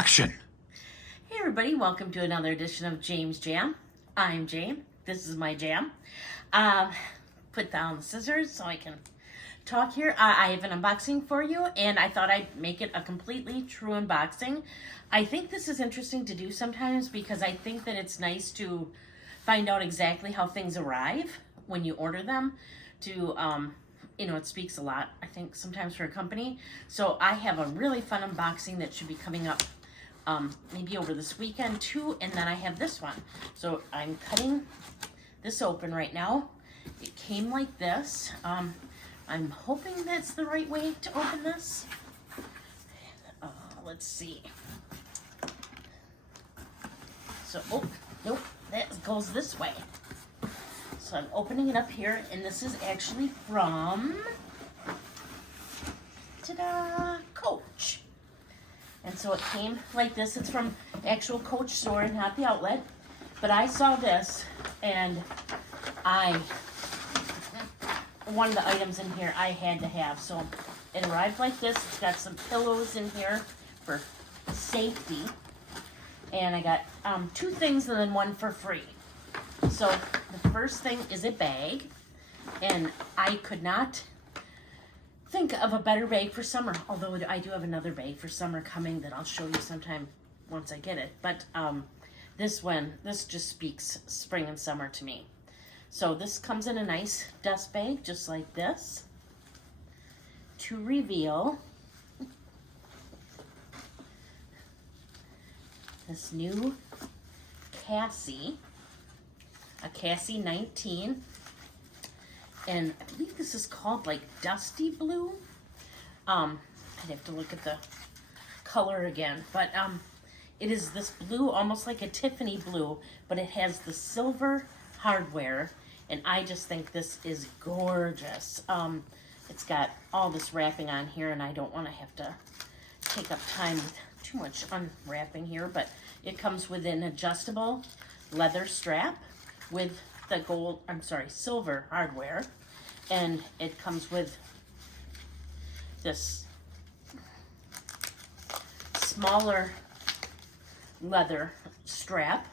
Action! Hey everybody, welcome to another edition of James Jam. I'm Jane. This is my jam. Put down the scissors so I can talk here. I have an unboxing for you, and I thought I'd make it a completely true unboxing. I think this is interesting to do sometimes because I think that it's nice to find out exactly how things arrive when you order them. It speaks a lot, I think, sometimes for a company. So I have a really fun unboxing that should be coming up maybe over this weekend too, and then I have this one. So I'm cutting this open right now. It came like this. I'm hoping that's the right way to open this. Let's see. So, oh, nope, that goes this way. So I'm opening it up here, and this is actually from, ta-da, Coach. And so it came like this. It's from actual Coach store, not the outlet. But I saw this, and one of the items in here I had to have. So it arrived like this. It's got some pillows in here for safety. And I got 2 things and then 1 for free. So the first thing is a bag. And I could not think of a better bag for summer, although I do have another bag for summer coming that I'll show you sometime once I get it. But this just speaks spring and summer to me. So this comes in a nice dust bag, just like this. To reveal this new Cassie, a Cassie 19. And I believe this is called like Dusty Blue. I'd have to look at the color again. But it is this blue, almost like a Tiffany blue, but it has the silver hardware. And I just think this is gorgeous. It's got all this wrapping on here, and I don't want to have to take up time with too much unwrapping here. But it comes with an adjustable leather strap with the silver hardware, and it comes with this smaller leather strap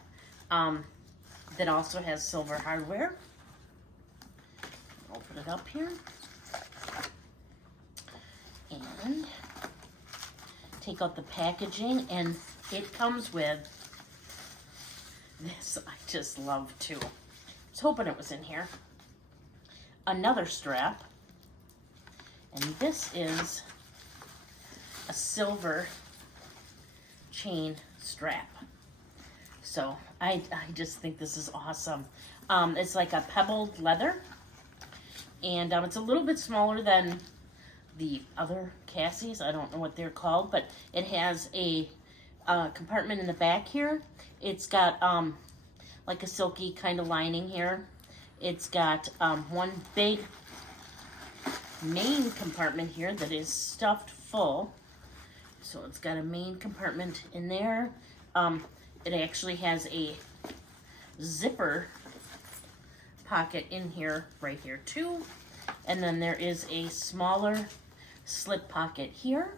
that also has silver hardware. Open it up here and take out the packaging, and it comes with this. I just love too. I was hoping it was in here. Another strap, and this is a silver chain strap. So I just think this is awesome. It's like a pebbled leather, and it's a little bit smaller than the other Cassies. I don't know what they're called, but it has a compartment in the back here. It's got like a silky kind of lining here. It's got one big main compartment here that is stuffed full. So it's got a main compartment in there. It actually has a zipper pocket in here, right here too. And then there is a smaller slip pocket here.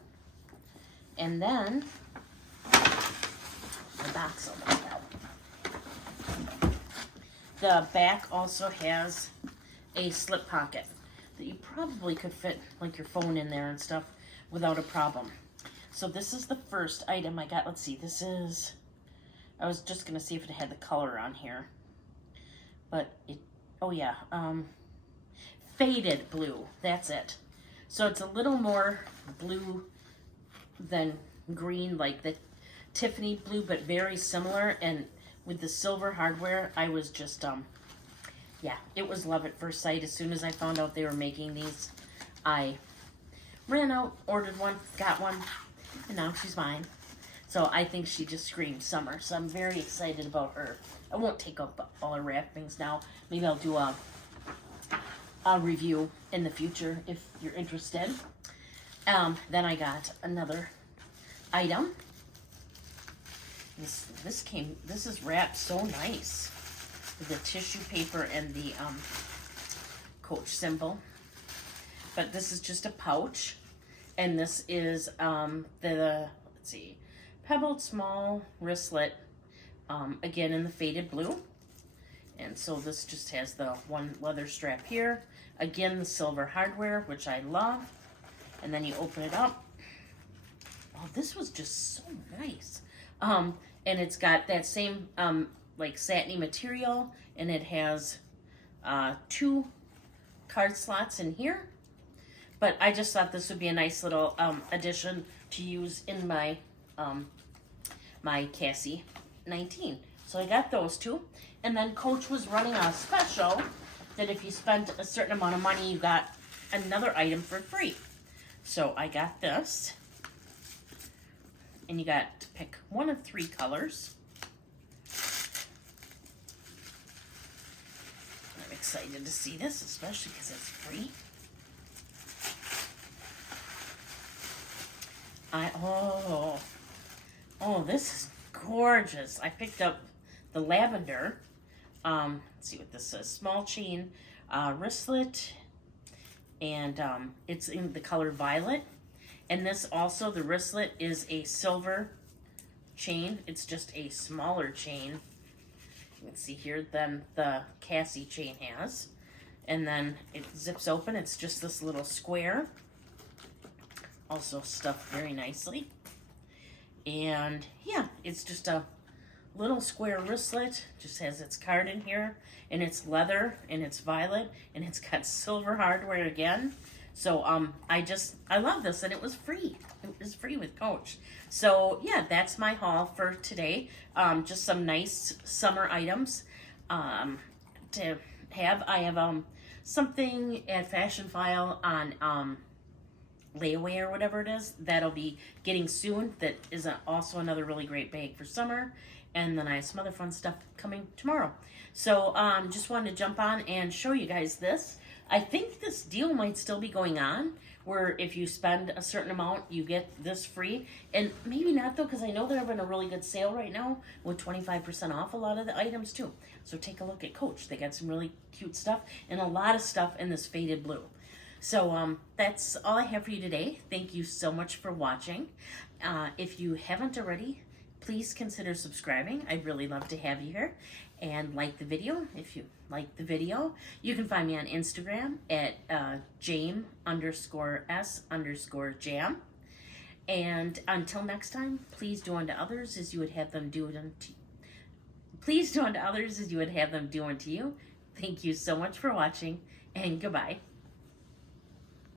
And then the box will come out. The back also has a slip pocket that you probably could fit like your phone in there and stuff without a problem. So this is the first item I got. Let's see, this is, I was just gonna see if it had the color on here, but it, oh yeah, faded blue, that's it. So it's a little more blue than green, like the Tiffany blue, but very similar. And with the silver hardware, I was just, yeah, it was love at first sight. As soon as I found out they were making these, I ran out, ordered one, got one, and now she's mine. So I think she just screams summer. So I'm very excited about her. I won't take up all her wrappings now. Maybe I'll do a review in the future if you're interested. Then I got another item. This is wrapped so nice with the tissue paper and the Coach symbol. But this is just a pouch, and this is let's see, pebbled small wristlet, again in the faded blue. And so this just has the one leather strap here. Again, the silver hardware, which I love. And then you open it up. Oh, this was just so nice. And it's got that same like satiny material, and it has 2 card slots in here. But I just thought this would be a nice little addition to use in my my Cassie 19. So I got those 2. And then Coach was running a special that if you spent a certain amount of money, you got another item for free. So I got this. And you got to pick one of 3 colors. I'm excited to see this, especially because it's free. Oh, this is gorgeous. I picked up the lavender. Let's see what this says. Small chain wristlet, and it's in the color violet. And this also, the wristlet is a silver chain. It's just a smaller chain. You can see here than the Cassie chain has. And then it zips open. It's just this little square. Also stuffed very nicely. And yeah, it's just a little square wristlet. Just has its card in here. And it's leather and it's violet. And it's got silver hardware again. So I love this, and it was free. It was free with Coach. So yeah, that's my haul for today. Just some nice summer items to have. I have something at Fashion File on layaway or whatever it is that'll be getting soon. That is also another really great bag for summer. And then I have some other fun stuff coming tomorrow. So just wanted to jump on and show you guys this. I think this deal might still be going on, where if you spend a certain amount, you get this free. And maybe not, though, because I know they're having a really good sale right now with 25% off a lot of the items, too. So take a look at Coach. They got some really cute stuff and a lot of stuff in this faded blue. So that's all I have for you today. Thank you so much for watching. If you haven't already, please consider subscribing. I'd really love to have you here. And like the video if you like the video. You can find me on Instagram at jame_s_jam. And until next time, please do unto others as you would have them do it unto you. Please do unto others as you would have them do unto you. Thank you so much for watching, and goodbye.